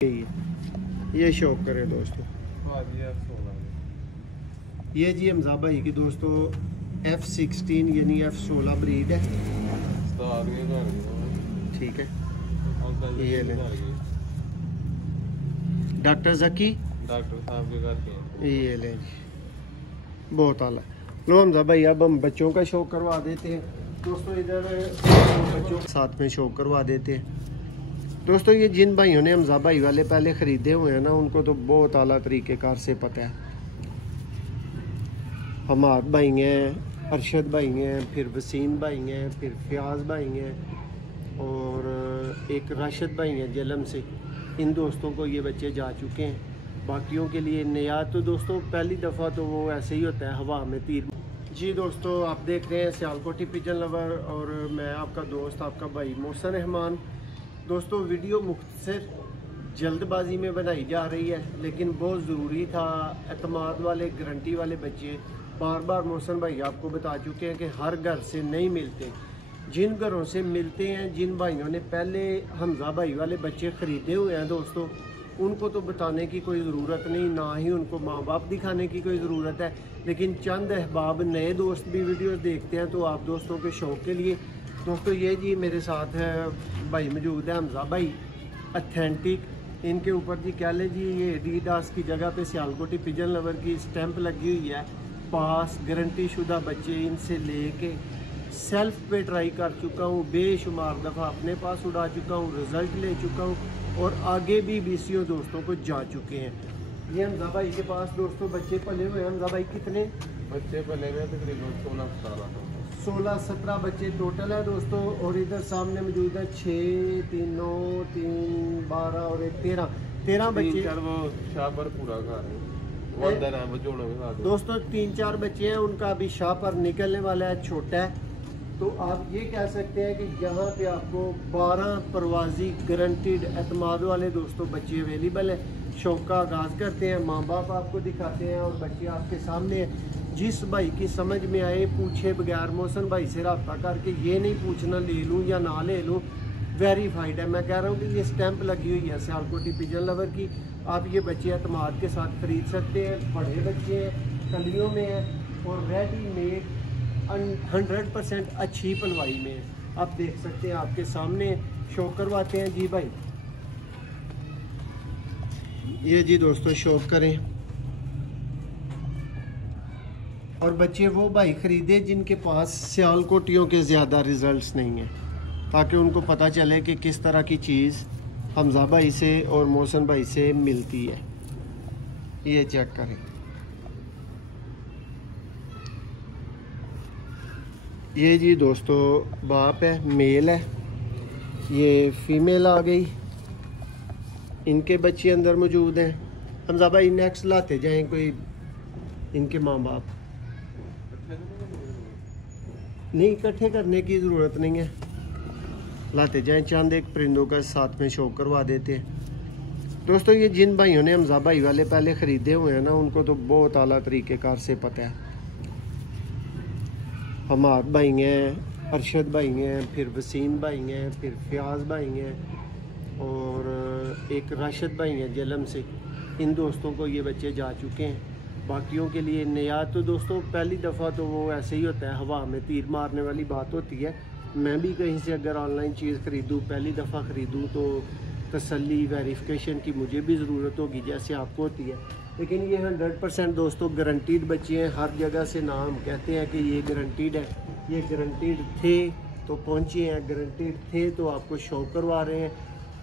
ये शौक करें दोस्तों। ये जी हमजा भाई की दोस्तों F16 यानी F16 ब्रीड है। ठीक है, ये ले डॉक्टर जकी डॉक्टर साहब के घर के ये ले जी, बहुत आला। लो हमजा भाई अब हम बच्चों का शौक करवा देते हैं दोस्तों। इधर बच्चों के साथ में शौक करवा देते हैं दोस्तों। ये जिन भाइयों ने हमजा भाई वाले पहले ख़रीदे हुए हैं ना, उनको तो बहुत आला तरीक़ेकार से पता है। हमाद भाई हैं, अरशद भाई हैं, फिर वसीम भाई हैं, फिर फ़याज़ भाई हैं और एक राशिद भाई हैं जलम से। इन दोस्तों को ये बच्चे जा चुके हैं। बाकियों के लिए नया तो दोस्तों पहली दफ़ा तो वो ऐसे ही होता है, हवा में तीर। जी दोस्तों, आप देख रहे हैं सियालकोटी पिजन लवर और मैं आपका दोस्त आपका भाई मोहसिन रहमान। दोस्तों वीडियो मुख्तसर जल्दबाजी में बनाई जा रही है, लेकिन बहुत ज़रूरी था। एतमाद वाले गारंटी वाले बच्चे बार बार मोहसिन भाई आपको बता चुके हैं कि हर घर से नहीं मिलते। जिन घरों से मिलते हैं, जिन भाइयों ने पहले हमजा भाई वाले बच्चे ख़रीदे हुए हैं दोस्तों, उनको तो बताने की कोई ज़रूरत नहीं, ना ही उनको माँ बाप दिखाने की कोई ज़रूरत है। लेकिन चंद अहबाब नए दोस्त भी वीडियो देखते हैं, तो आप दोस्तों के शौक़ के लिए दोस्तों ये जी मेरे साथ है भाई मौजूद है, हमजा भाई ऑथेंटिक। इनके ऊपर जी क्या ले जी, ये एडिडास की जगह पे सियालकोटी पिजन लवर की स्टैंप लगी हुई है। पास गारंटी शुदा बच्चे इनसे लेके सेल्फ पे ट्राई कर चुका हूँ, बेशुमार दफ़ा अपने पास उड़ा चुका हूँ, रिज़ल्ट ले चुका हूँ और आगे भी BCO दोस्तों को जा चुके हैं। ये हमजा भाई के पास दोस्तों बच्चे पले हुए हैं। हमजा भाई कितने बच्चे पले हुए तकरीबन 16-17 बच्चे टोटल है दोस्तों। और इधर सामने मौजूद है 6, 3, 9, 3, 12 और 1 13 बच्चे। वो शाह पर पूरा घर है दोस्तों 3-4 बच्चे हैं, उनका अभी शाह पर निकलने वाला है, छोटा है। तो आप ये कह सकते हैं कि यहाँ पे आपको 12 परवाजी गारंटीड एतमाद वाले दोस्तों बच्चे अवेलेबल है। शौक का आगाज़ करते हैं, माँ बाप आपको दिखाते हैं और बच्चे आपके सामने हैं। जिस भाई की समझ में आए पूछे बगैर मोहसिन भाई से रब्ता करके, ये नहीं पूछना ले लूँ या ना ले लूँ, वेरीफाइड है। मैं कह रहा हूँ कि ये स्टैंप लगी हुई है सियालकोटी पिजन लवर की। आप ये बच्चे एतमाद के साथ ख़रीद सकते हैं। बड़े बच्चे हैं, कलियों में हैं और रेडी मेड 100% अच्छी पलवाई में है। आप देख सकते हैं, आपके सामने शौक करवाते हैं जी भाई। ये जी दोस्तों शौक करें। और बच्चे वो भाई ख़रीदे जिनके पास सियालकोटियों के ज़्यादा रिज़ल्ट्स नहीं हैं, ताकि उनको पता चले कि किस तरह की चीज़ हमजा भाई से और मोहसिन भाई से मिलती है। ये चेक करें, ये जी दोस्तों बाप है, मेल है, ये फीमेल आ गई। इनके बच्चे अंदर मौजूद हैं। हमजा भाई नेक्स्ट लाते जाएं कोई इनके माँ बाप। नहीं, इकट्ठे करने की ज़रूरत नहीं है, लाते जाएं। चंद एक परिंदों का साथ में शौक करवा देते हैं दोस्तों। ये जिन भाइयों ने हमजा भाई वाले पहले ख़रीदे हुए हैं ना, उनको तो बहुत आला तरीक़ेकार से पता है। हमाद भाई हैं, अरशद भाई हैं, फिर वसीम भाई हैं, फिर फ़याज़ भाई हैं और एक राशिद भाई हैं जलम से। इन दोस्तों को ये बच्चे जा चुके हैं। बाकियों के लिए नया तो दोस्तों पहली दफ़ा तो वो ऐसे ही होता है, हवा में तीर मारने वाली बात होती है। मैं भी कहीं से अगर ऑनलाइन चीज़ ख़रीदूँ, पहली दफ़ा ख़रीदूँ, तो तसल्ली वेरिफिकेशन की मुझे भी ज़रूरत होगी जैसे आपको होती है। लेकिन ये 100% दोस्तों गारंटीड बच्चे हैं। हर जगह से नाम कहते हैं कि ये गारंटीड है, ये गारंटीड थे तो पहुँचे हैं, गारंटीड थे तो आपको शौक करवा रहे हैं।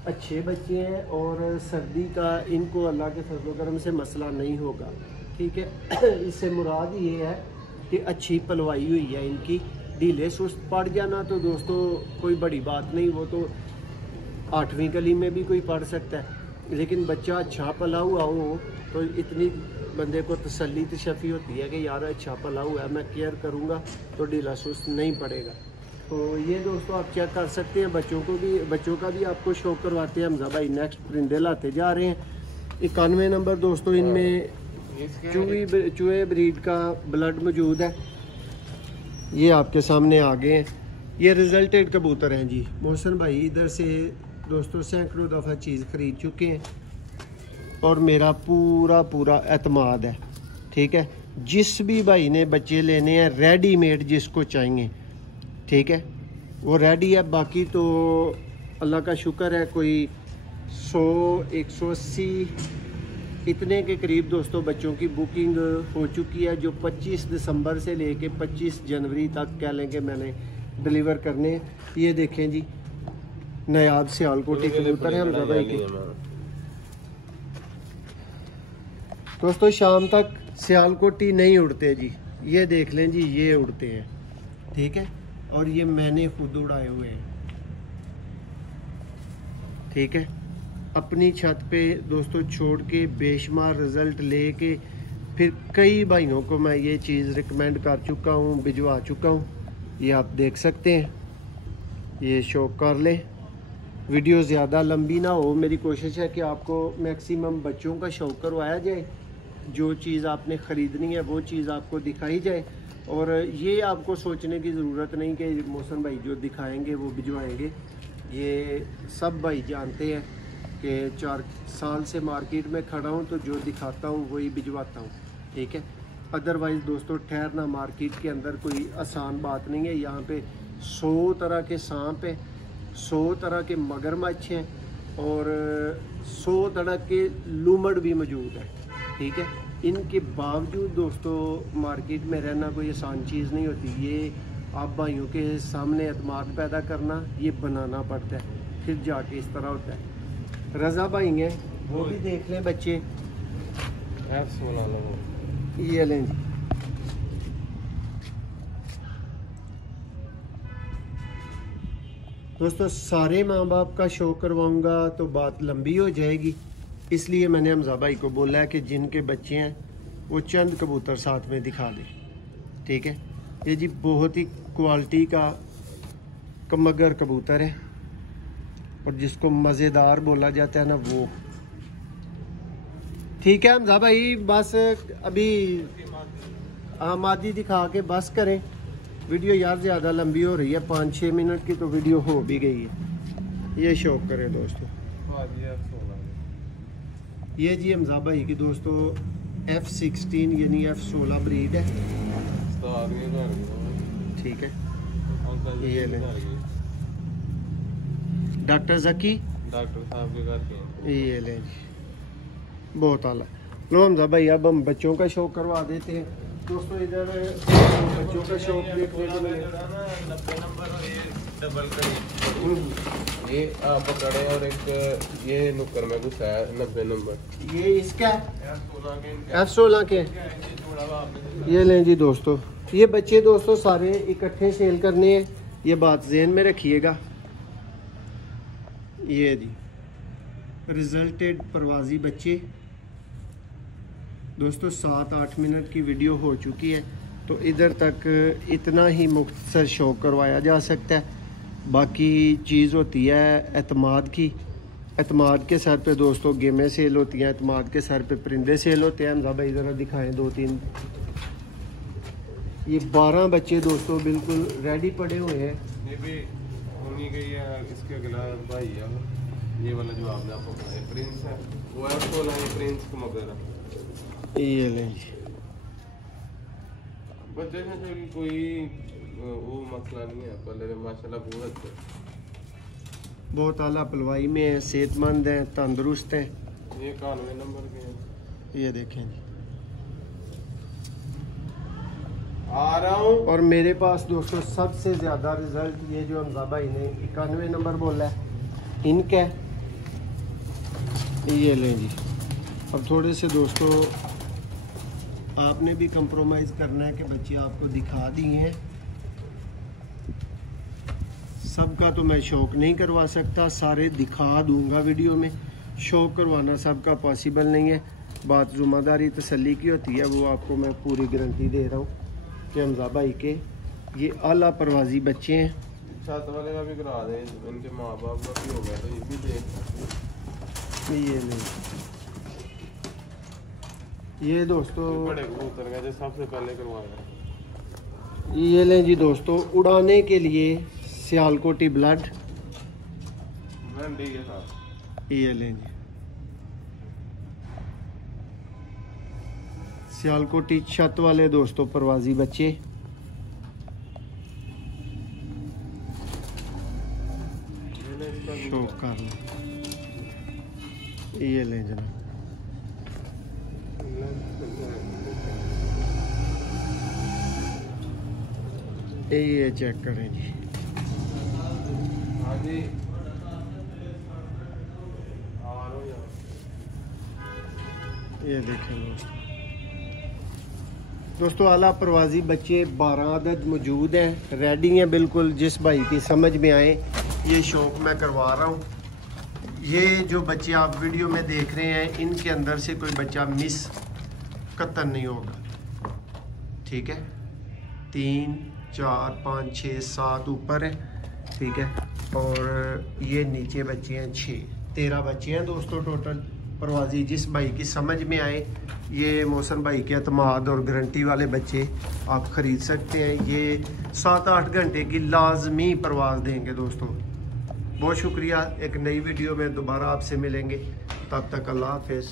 अच्छे बच्चे हैं और सर्दी का इनको अल्लाह के फजल करम से मसला नहीं होगा, ठीक है। इससे मुराद ये है कि अच्छी पलवाई हुई है इनकी। ढीले सुस्त पड़ जाना तो दोस्तों कोई बड़ी बात नहीं, वो तो 8वीं कली में भी कोई पढ़ सकता है। लेकिन बच्चा अच्छा पला हुआ हो तो इतनी बंदे को तसल्ली तशफ़ी होती है कि यार अच्छा पला हुआ है, मैं केयर करूँगा तो ढीला सुस्त नहीं पड़ेगा। तो ये दोस्तों आप चेक कर सकते हैं। बच्चों का भी आपको शौक करवाते हैं। हमजा भाई नेक्स्ट परिंदे लाते जा रहे हैं। 91 नंबर दोस्तों, इनमें चूहे ब्रीड का ब्लड मौजूद है। ये आपके सामने आ गए हैं। ये रिजल्टेड कबूतर हैं जी। मोहसिन भाई इधर से दोस्तों सैकड़ों दफ़ा चीज़ ख़रीद चुके हैं। और मेरा पूरा पूरा एतमाद है, ठीक है। जिस भी भाई ने बच्चे लेने हैं रेडीमेड जिसको चाहिए, ठीक है, वो रेडी है। बाकी तो अल्लाह का शुक्र है, कोई 100 180 इतने के करीब दोस्तों बच्चों की बुकिंग हो चुकी है, जो 25 दिसंबर से लेके 25 जनवरी तक कह लें कि मैंने डिलीवर करने। ये देखें जी, नायाब सियालकोटी कबूतर है हमजा भाई के। दोस्तों शाम तक सियालकोटी नहीं उड़ते जी, ये देख लें जी, ये उड़ते हैं, ठीक है। और ये मैंने खुद उड़ाए हुए हैं, ठीक है। अपनी छत पे दोस्तों छोड़ के बेशुमार रिज़ल्ट लेके फिर कई भाइयों को मैं ये चीज़ रिकमेंड कर चुका हूँ, भिजवा चुका हूँ। ये आप देख सकते हैं, ये शौक कर लें। वीडियो ज़्यादा लंबी ना हो, मेरी कोशिश है कि आपको मैक्सिमम बच्चों का शौक करवाया जाए। जो चीज़ आपने ख़रीदनी है वो चीज़ आपको दिखाई जाए, और ये आपको सोचने की ज़रूरत नहीं कि मौसम भाई जो दिखाएंगे वो भिजवाएंगे। ये सब भाई जानते हैं कि 4 साल से मार्केट में खड़ा हूँ, तो जो दिखाता हूँ वही भिजवाता हूँ, ठीक है। अदरवाइज़ दोस्तों ठहरना मार्केट के अंदर कोई आसान बात नहीं है। यहाँ पे 100 तरह के सांप हैं, 100 तरह के मगरमच्छ हैं, और 100 तरह के लूमड़ भी मौजूद है, ठीक है। इनके बावजूद दोस्तों मार्केट में रहना कोई आसान चीज़ नहीं होती। ये आप भाइयों के सामने एतमाद पैदा करना, ये बनाना पड़ता है, फिर जाके इस तरह होता है। रज़ा भाई हैं, वो भी देख लें बच्चे, ये लें जी। दोस्तों सारे माँ बाप का शो करवाऊंगा तो बात लंबी हो जाएगी, इसलिए मैंने हमजा भाई को बोला है कि जिनके बच्चे हैं वो चंद कबूतर साथ में दिखा दें, ठीक है। ये जी बहुत ही क्वालिटी का कमगर कबूतर है, और जिसको मज़ेदार बोला जाता है ना वो, ठीक है। हमजा भाई बस अभी आमादी दिखा के बस करें, वीडियो यार ज़्यादा लंबी हो रही है, 5-6 मिनट की तो वीडियो हो भी गई है। ये शौक करें दोस्तों। ये जी हमजा भाई की दोस्तों F16 यानी F16 ब्रीड है, ठीक है। ये ले डॉक्टर जकी, डॉक्टर साहब के घर के, ये ले बहुत आला। लो हमजा भाई अब हम बच्चों का शौक करवा देते हैं दोस्तों। इधर बच्चों का शौक देखने को मिलेगा। 90 नंबर और ये डबल का, ये आप पकड़े, और एक ये नुक्कर में घुसा है 90 नंबर। ये इसका F16 के, ये लें जी दोस्तों। ये बच्चे दोस्तों सारे इकट्ठे सेल करने हैं, ये बात ज़हन में रखिएगा। ये जी रिजल्टेड परवाजी बच्चे दोस्तों, 7-8 मिनट की वीडियो हो चुकी है, तो इधर तक इतना ही मुख्तसर शौक करवाया जा सकता है। बाकी चीज़ होती है एतमाद की, एतमाद के सर पे दोस्तों गेमें सेल होती हैं, एतमाद के सर पे परिंदे सेल होते हैं। हमजा भाई ज़रा दिखाएं 2-3। ये 12 बच्चे दोस्तों बिल्कुल रेडी पड़े हुए हैं। ये भी उन्हीं के, ये इसके अगला भाई है, ये वाला जो आपने आपको बताया प्रिंस है, वो F16 ये प्रिंस को मगर ये लें जी। बच्चे से कोई वो मसला नहीं है, पहले माशाल्लाह बहुत अच्छा, बहुत आला पलवाई में है, सेहतमंद हैं, तंदुरुस्त हैं। ये 91 नंबर के हैं, ये देखें जी, आ रहा हूँ। और मेरे पास दोस्तों सबसे ज़्यादा रिजल्ट ये जो हमजा भाई ने 91 नंबर बोला है इनका है। ये लें जी। अब थोड़े से दोस्तों आपने भी कंप्रोमाइज़ करना है कि बच्चे आपको दिखा दिए हैं, सबका तो मैं शौक नहीं करवा सकता, सारे दिखा दूंगा वीडियो में। शौक करवाना सबका पॉसिबल नहीं है, बात ज़िम्मेदारी तसल्ली की होती है, वो आपको मैं पूरी गारंटी दे रहा हूँ कि हमजा भाई के ये आला परवाजी बच्चे हैं। छत वाले का भी करा दें, इनके माँ बाप का भी हो गया तो ये भी देख। ये नहीं, ये दोस्तों बड़े कबूतर का जो सबसे पहले करवाया। ये लें जी दोस्तों, उड़ाने के लिए सियालकोटी ब्लड, मंडी के साथ। ये लें जी। सियालकोटी छत वाले दोस्तों परवाजी बच्चे। शौक कर लें, ये लें जनाब। ये चेक करें जी। हाँ जी, ये देखें दोस्तों आला परवाजी बच्चे 12 अदद मौजूद हैं, रेडी हैं बिल्कुल। जिस भाई की समझ में आए ये शौक मैं करवा रहा हूँ। ये जो बच्चे आप वीडियो में देख रहे हैं इनके अंदर से कोई बच्चा मिस कतन नहीं होगा, ठीक है। 3 4 5 6 7 ऊपर है, ठीक है। और ये नीचे बच्चे हैं 6, 13 बच्चे हैं दोस्तों टोटल परवाजी। जिस भाई की समझ में आए ये मौसम भाई के अतमाद और गारंटी वाले बच्चे आप ख़रीद सकते हैं। ये 7-8 घंटे की लाजमी परवाज़ देंगे दोस्तों। बहुत शुक्रिया। एक नई वीडियो में दोबारा आपसे मिलेंगे, तब तक अल्लाह हाफ़िज़।